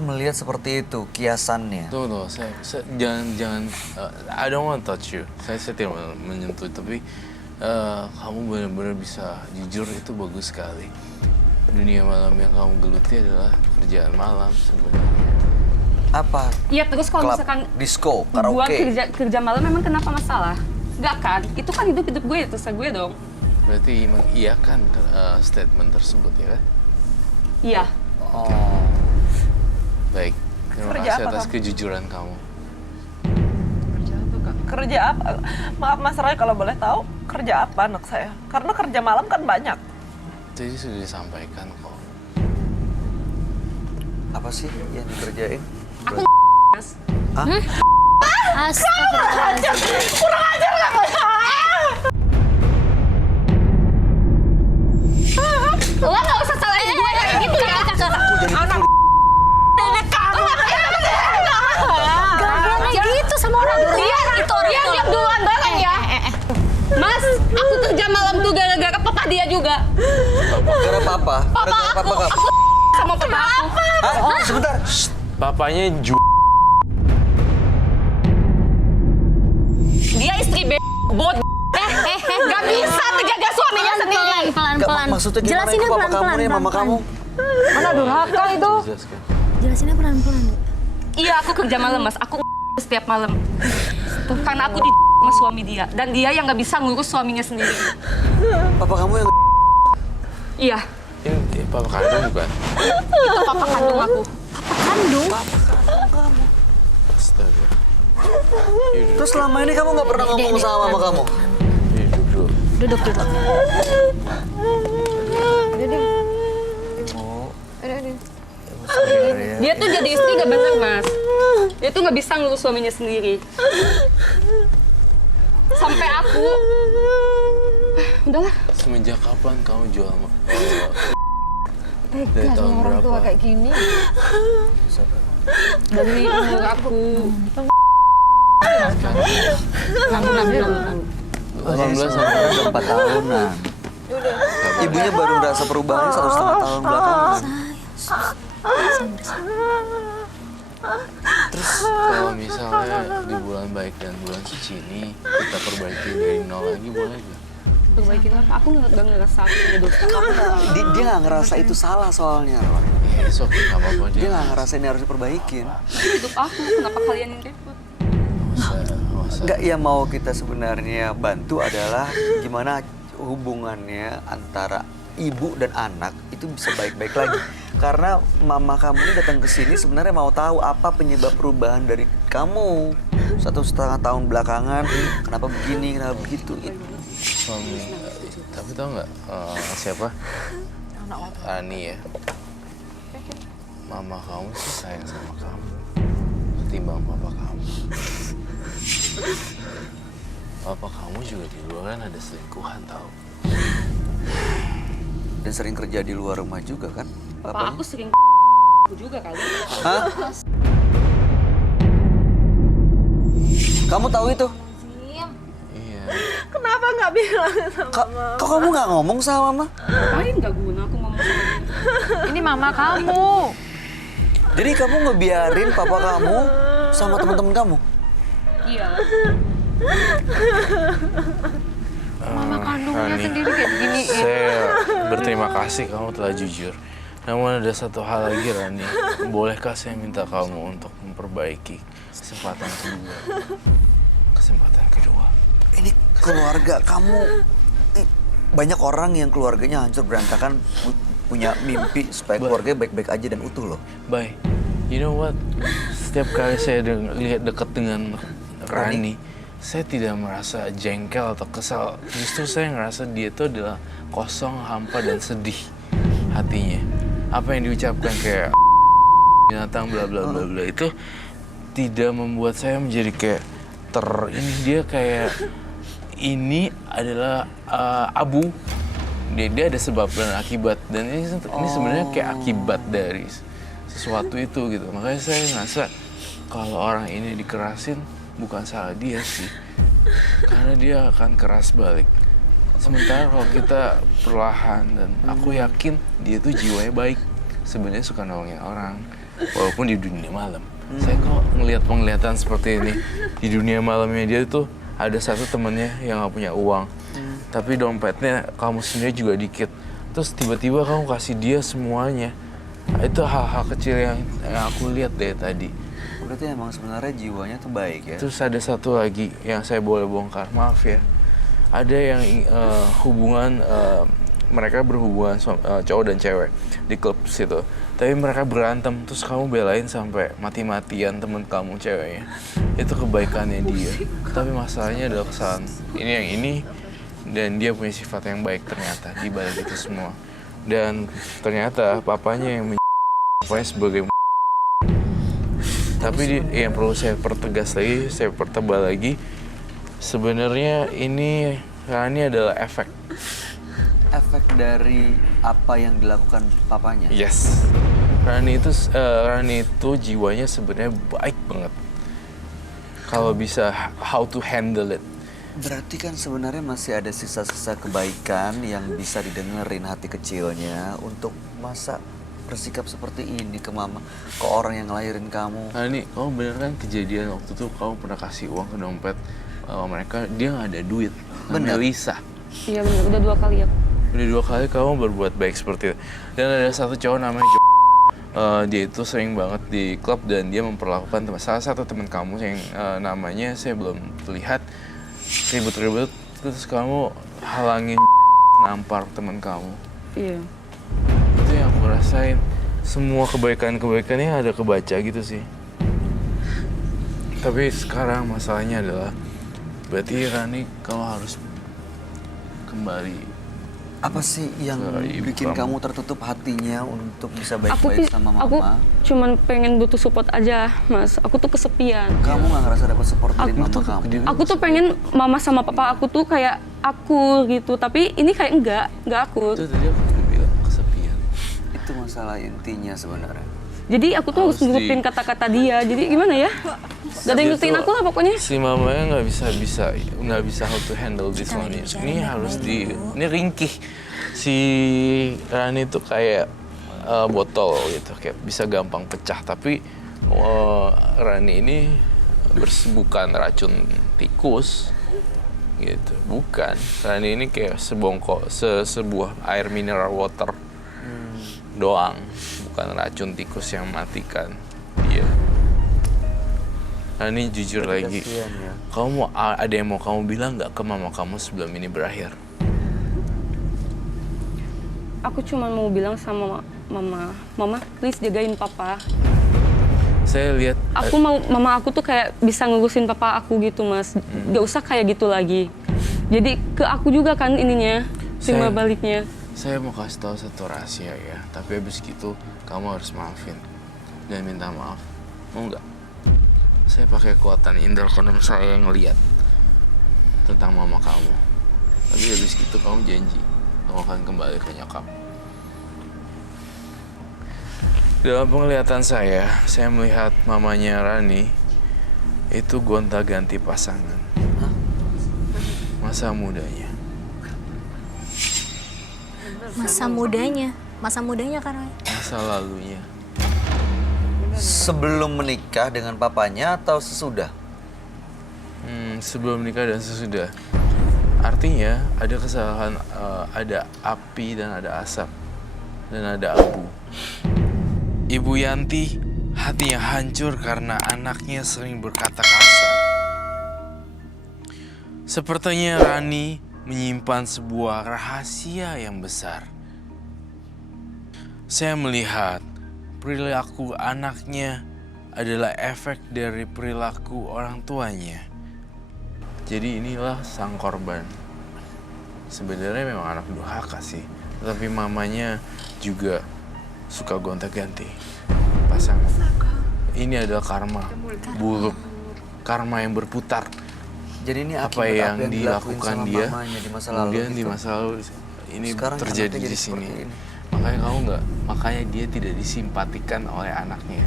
Melihat seperti itu kiasannya. Tunggu, saya jangan, I don't want to touch you. Saya tidak menyentuh, tapi kamu benar-benar bisa jujur, itu bagus sekali. Dunia malam yang kamu geluti adalah pekerjaan malam sebenarnya. Apa? Iya, terus kalau Club, misalkan disco, gua karaoke. kerja malam memang kenapa masalah? Enggak kan? Itu kan hidup gue, itu terserah gue dong. Berarti mengiyakan statement tersebut ya kan? Iya. Oh. Baik, terima Kerja kasih apa atas kamu? kejujuran kamu. Kerja apa, Kak? Kerja apa? Maaf Mas Roy kalau boleh tahu, kerja apa anak saya? Karena kerja malam kan banyak. Jadi sudah disampaikan kok. Apa sih yang dikerjain? Aku Mas. Hah? Astagfirullahaladzim. Kurang ajar kamu! Lo nggak usah salahin gue kayak gitu ya. Anak nenek kamu! Gak boleh gitu sama orang Dia itu orang dia diam duluan bareng ya. Mas, aku kerja malam tuh gara-gara papa dia juga. Karena papa? Papa Gara-gara aku kamu? sama papa aku. Hah? Sebentar. Papanya Dia istri bot. Gak bisa menjaga suaminya sendiri. Pelan-pelan. Maksudnya gimana Jelasinnya itu papa kamu pelan-pelan. nih, mama kamu? Mana durhaka itu? Jelaskan. Jelasinnya pelan-pelan. Iya, aku kerja malam, Mas. Aku setiap malam. Karena aku sama suami dia. Dan dia yang nggak bisa ngurus suaminya sendiri. Papa kamu yang Iya, Ini papa kandung bukan? itu papa kandung aku. Kandung. Astaga. Yuk, Terus selama ini kamu nggak pernah ngomong sama mama kamu? duduk dulu. Duduk. Dia tuh jadi istri nggak bener, Mas. Dia tuh nggak bisa ngurus suaminya sendiri. Sampai aku... Udahlah. Semenjak kapan kamu jual dari Tega tahun sama orang tua berapa? kayak gini. Dari umur aku... 18 sampai 4 tahunan. Ibunya baru merasa perubahan 1,5 tahun belakangan. Terus kalau misalnya di bulan baik dan bulan suci ini kita perbaiki dari nol lagi boleh gak? Perbaikin apa? Aku nggak ngerasa aku punya dosa. Dia nggak ngerasa itu salah soalnya, Roy. Ya, it's okay, gak apa-apa Dia nggak ngerasa ini harus diperbaikin. Hidup aku, kenapa kalian yang repot? Masa Nggak, yang mau kita sebenarnya bantu adalah gimana hubungannya antara ibu dan anak itu bisa baik-baik lagi. Karena mama kamu ini datang ke sini sebenarnya mau tahu apa penyebab perubahan dari kamu 1,5 tahun belakangan. Kenapa begini, kenapa begitu. suami, tapi tau nggak siapa? Ani ya. Mama kamu sih sayang sama kamu ketimbang papa kamu. Papa kamu juga di luar kan ada selingkuhan tau. Dan sering kerja di luar rumah juga kan? Papa aku sering aku juga kali. Hah? Kamu tahu itu? Iya. Kenapa nggak bilang sama Kok kamu nggak ngomong sama mama? Ngapain nggak guna aku ngomong sama dia? Ini mama kamu. Jadi kamu ngebiarin papa kamu sama teman-teman kamu? Iya. Mama kandungnya Rani, sendiri kayak begini. saya berterima kasih kamu telah jujur. Namun ada satu hal lagi Rani, bolehkah saya minta kamu untuk memperbaiki kesempatan kedua? Kesempatan kedua. Ini keluarga kamu, banyak orang yang keluarganya hancur berantakan punya mimpi supaya keluarganya baik-baik aja dan utuh loh. Bye. You know what? Setiap kali saya lihat dekat dengan Rani, saya tidak merasa jengkel atau kesal. Justru saya ngerasa dia itu adalah kosong, hampa, dan sedih hatinya. Apa yang diucapkan kayak binatang bla bla bla bla itu tidak membuat saya menjadi kayak ini dia kayak ini adalah abu. Dia ada sebab dan akibat, dan ini sebenarnya kayak akibat dari sesuatu itu gitu. Makanya saya ngerasa kalau orang ini dikerasin bukan salah dia sih, karena dia akan keras balik. Sementara kalau kita perlahan, dan aku yakin dia tuh jiwanya baik, sebenarnya suka nolongin orang, walaupun di dunia malam. Saya kok ngelihat penglihatan seperti ini di dunia malamnya dia tuh ada satu temennya yang nggak punya uang, tapi dompetnya kamu sendiri juga dikit. Terus tiba-tiba kamu kasih dia semuanya. Itu hal-hal kecil yang aku lihat dari tadi. Berarti emang sebenarnya jiwanya tuh baik ya. Terus ada satu lagi yang saya boleh bongkar, maaf ya. Ada yang hubungan mereka berhubungan cowok dan cewek di klub situ. Tapi mereka berantem, terus kamu belain sampai mati-matian temen kamu ceweknya. Itu kebaikannya dia. Tapi masalahnya adalah kesalahan ini yang ini, dan dia punya sifat yang baik ternyata di balik itu semua. Dan ternyata papanya yang papanya sebagai tapi yang perlu saya pertegas lagi, saya pertebal lagi, sebenarnya ini adalah efek dari apa yang dilakukan papanya. Yes. Rani itu jiwanya sebenarnya baik banget. Kalau bisa how to handle it. Berarti kan sebenarnya masih ada sisa-sisa kebaikan yang bisa didengerin hati kecilnya untuk masa bersikap seperti ini ke mama, ke orang yang ngelahirin kamu. Rani, kamu bener kan kejadian waktu itu kamu pernah kasih uang ke dompet mereka, dia nggak ada duit. Namanya Bener. Lisa. Iya benar, udah 2 kali ya. Udah 2 kali kamu berbuat baik seperti itu. Dan ada satu cowok namanya dia itu sering banget di klub dan dia memperlakukan salah satu teman kamu yang namanya saya belum lihat, ribut-ribut, terus kamu halangin nampar teman kamu. Iya. Itu yang aku rasain. Semua kebaikan-kebaikannya ada kebaca gitu sih. Tapi sekarang masalahnya adalah berarti Rani kamu harus kembali. Apa sih yang Ibu bikin kamu. kamu tertutup hatinya untuk bisa Aku baik-baik sama mama? aku cuman pengen butuh support aja, Mas. Aku tuh kesepian. Kamu nggak ngerasa dapat support dari mama kamu? Aku tuh pengen mama sama papa aku tuh kayak aku gitu, tapi ini kayak enggak aku. Itu tadi aku juga bilang kesepian. Itu masalah intinya sebenarnya. Jadi aku tuh harus Harus nurutin kata-kata dia. Jadi gimana ya? Gak ada yang ngertiin aku lah pokoknya. Si mamanya nggak bisa how to handle this one. Ini harus ini ringkih. Si Rani tuh kayak botol gitu, kayak bisa gampang pecah. Tapi Rani ini bukan racun tikus gitu, bukan. Rani ini kayak sebuah air mineral water doang, bukan racun tikus yang matikan dia. Rani jujur lagi, Kasian ya. kamu ada yang mau kamu bilang nggak ke mama kamu sebelum ini berakhir? Aku cuma mau bilang sama mama please jagain papa. Saya lihat Aku mau mama aku tuh kayak bisa ngurusin papa aku gitu, Mas. Gak usah kayak gitu lagi. Jadi ke aku juga kan ininya, timbal baliknya. Saya mau kasih tahu satu rahasia ya, tapi habis gitu kamu harus maafin dan minta maaf. Mau nggak? Saya pakai kekuatan inderkonem saya yang ngeliat tentang mama kamu. Tapi habis gitu kamu janji kamu akan kembali ke nyokap. Dalam penglihatan saya melihat mamanya Rani itu gonta-ganti pasangan. Masa mudanya. Masa mudanya karena Masa lalunya. Sebelum menikah dengan papanya atau sesudah? Sebelum nikah dan sesudah. Artinya ada kesalahan, ada api dan ada asap dan ada abu. Ibu Yanti hatinya hancur karena anaknya sering berkata kasar. Sepertinya Rani menyimpan sebuah rahasia yang besar. Saya melihat perilaku anaknya adalah efek dari perilaku orang tuanya. Jadi inilah sang korban. Sebenarnya memang anak durhaka sih, tetapi mamanya juga suka gonta-ganti pasangan. Ini adalah karma buruk, karma yang berputar. Jadi ini Apa yang dilakukan sama dia, mamanya di masa lalu kemudian gitu. di masa lalu ini Sekarang terjadi anaknya di jadi sini. seperti ini. Makanya dia tidak disimpatikan oleh anaknya.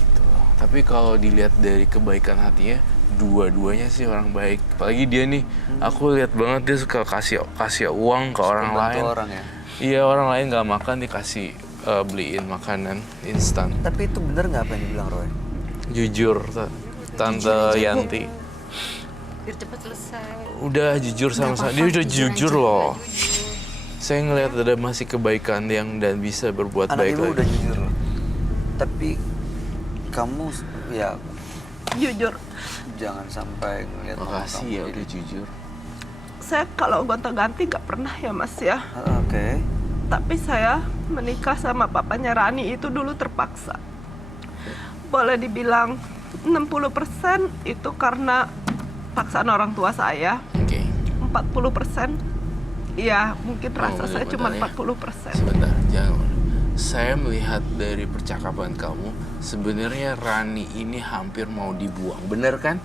Gitu. Tapi kalau dilihat dari kebaikan hatinya, dua-duanya sih orang baik. Apalagi dia nih, aku lihat banget dia suka kasih uang ke orang Membantu lain. orang ya. Iya, orang lain nggak makan dikasih beliin makanan instan. Tapi itu bener nggak apa yang dibilang Roy? Jujur, Tante Yanti. Biar cepat selesai. Udah jujur sama saya. Dia udah jujur loh. Saya ngelihat ada masih kebaikan yang dan bisa berbuat Anak baik ibu lagi. udah jujur loh. Tapi kamu ya Jujur, jangan sampai ngeliat mama Makasih kamu ya jadi- udah jujur. saya kalau gonta-ganti nggak pernah ya Mas ya. Oke. Tapi saya menikah sama papanya Rani itu dulu terpaksa. Boleh dibilang 60% itu karena paksaan orang tua saya. Oke. 40% ya mungkin rasa saya cuma bentar ya. 40%. Sebentar, jangan. Saya melihat dari percakapan kamu, sebenarnya Rani ini hampir mau dibuang, bener kan?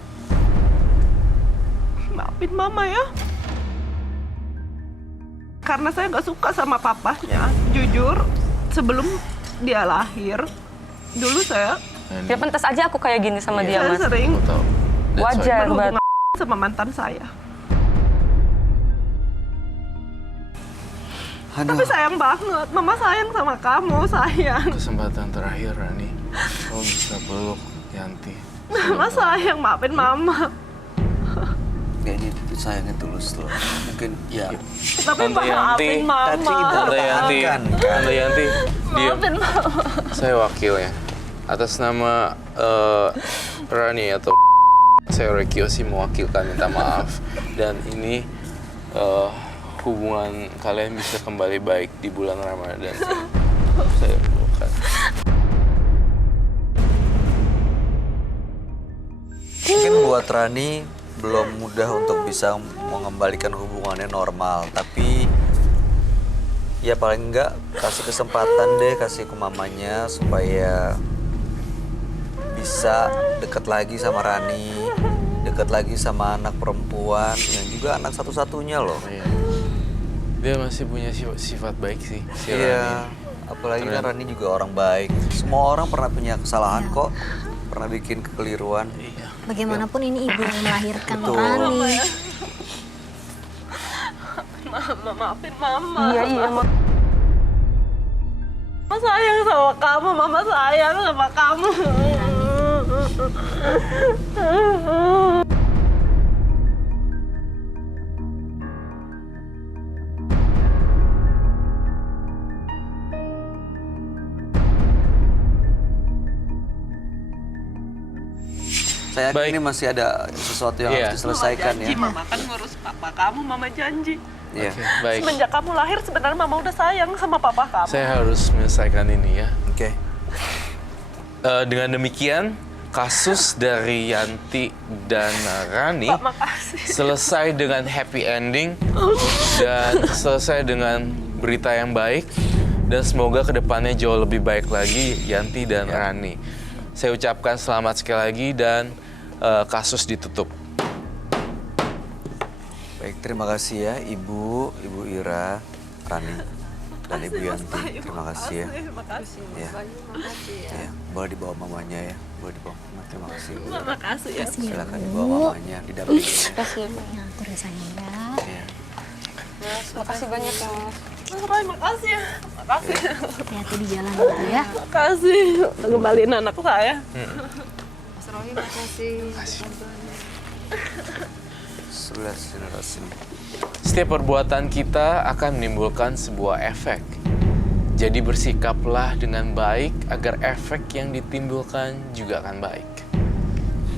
Maafin mama ya. Karena saya nggak suka sama papahnya. Jujur, sebelum dia lahir, dulu saya Ya pantas aja aku kayak gini sama dia, saya Mas. sering Aku tahu. That's why. Wajar banget. berhubungan sama mantan saya. Aduh. Tapi sayang banget, mama sayang sama kamu, sayang. Kesempatan terakhir, Rani. Kamu bisa peluk Yanti. Mama sayang, maafin mama. Ya ini sayangnya tulus loh. Mungkin ya. Tapi Tante Yanti. maafin mama. Tadi ibu Tante Yanti, Pertahankan. Tante Yanti, diam. Maafin mama. Saya wakilnya. Atas nama Rani atau saya Rekiosi mewakilkan minta maaf. Dan ini hubungan kalian bisa kembali baik di bulan Ramadan. Saya doakan. Mungkin buat Rani belum mudah untuk bisa mengembalikan hubungannya normal, tapi ya paling enggak kasih kesempatan deh, kasih ke mamanya supaya bisa deket lagi sama Rani, deket lagi sama anak perempuan yang juga anak satu-satunya loh. Iya. Dia masih punya sifat baik sih, si Iya, Rani. apalagi kan Keren. Rani juga orang baik. Semua orang pernah punya kesalahan kok, pernah bikin kekeliruan. Iya. Bagaimanapun ini ibu yang melahirkan Betul. Rani. Mama, maafin mama. Iya, Ma. Mama sayang sama kamu, mama sayang sama kamu. Saya yakin Baik. ini masih ada sesuatu yang Iya. harus diselesaikan Mama janji, ya. mama kan ngurus papa kamu, mama janji. Iya. Oke, baik. Semenjak kamu lahir sebenarnya mama udah sayang sama papa kamu. Saya harus menyelesaikan ini ya. Oke. Dengan demikian, kasus dari Yanti dan Rani Pak, makasih. selesai dengan happy ending dan selesai dengan berita yang baik, dan semoga kedepannya jauh lebih baik lagi Yanti dan Rani. Saya ucapkan selamat sekali lagi dan kasus ditutup. Baik, terima kasih ya Ibu Ira, Rani, dan Ibu Yanti. Terima kasih ya. Makasih. Ya. Ya, boleh dibawa mamanya ya. Boleh dibawa mama. Terima kasih. Bu. Makasih ya. Silakan dibawa mamanya, didampingi. Kasih, Nah, atur ya sayang ya. Ya. makasih banyak ya, Mas. Mas Roy, makasih ya. Makasih. Hati-hati di jalan gitu ya. Makasih. Udah kembaliin anak saya. Mas Roy, makasih. 11 generasi. Setiap perbuatan kita akan menimbulkan sebuah efek. Jadi bersikaplah dengan baik agar efek yang ditimbulkan juga akan baik.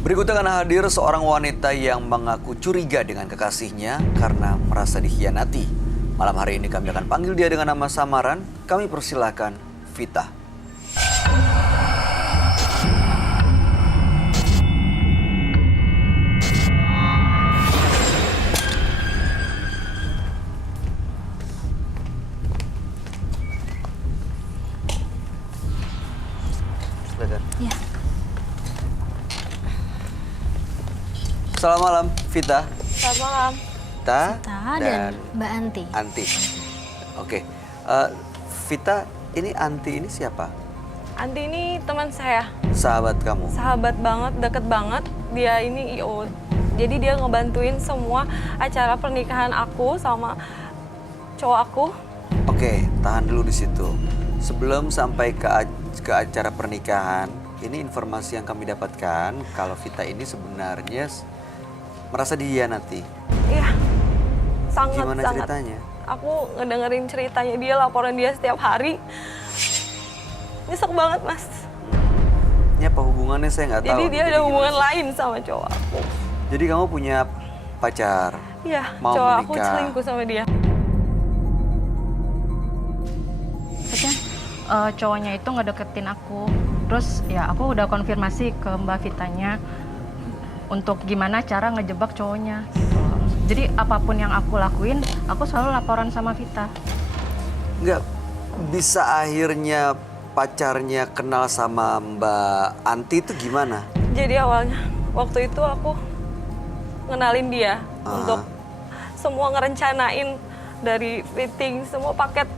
Berikutnya akan hadir seorang wanita yang mengaku curiga dengan kekasihnya karena merasa dikhianati. Malam hari ini kami akan panggil dia dengan nama samaran. Kami persilahkan Vita. Silakan. Ya. Selamat malam, Vita. Selamat malam. Vita Ta dan Mbak Anti. Anti. Oke. Vita, ini Anti ini siapa? Andi ini teman saya, Sahabat kamu? sahabat banget, deket banget. Dia ini IO, jadi dia ngebantuin semua acara pernikahan aku sama cowok aku. Oke, tahan dulu di situ. Sebelum sampai ke acara pernikahan, ini informasi yang kami dapatkan kalau Vita ini sebenarnya merasa dihianati. Iya, sangat. Gimana ceritanya? Aku ngedengerin ceritanya dia, laporan dia setiap hari. Nyesek banget, Mas. Ini apa hubungannya saya nggak tahu. Jadi nih. dia ada gimana hubungan sih? lain sama cowok aku. Jadi kamu punya pacar? Iya, Mau cowok aku menikah. selingkuh sama dia. Maksudnya cowoknya itu ngedeketin aku. Terus ya aku udah konfirmasi ke Mbak Vitanya untuk gimana cara ngejebak cowoknya. Jadi apapun yang aku lakuin, aku selalu laporan sama Vita. Nggak bisa akhirnya pacarnya kenal sama Mbak Anti itu gimana? Jadi awalnya waktu itu aku ngenalin dia untuk semua ngerencanain dari fitting semua paket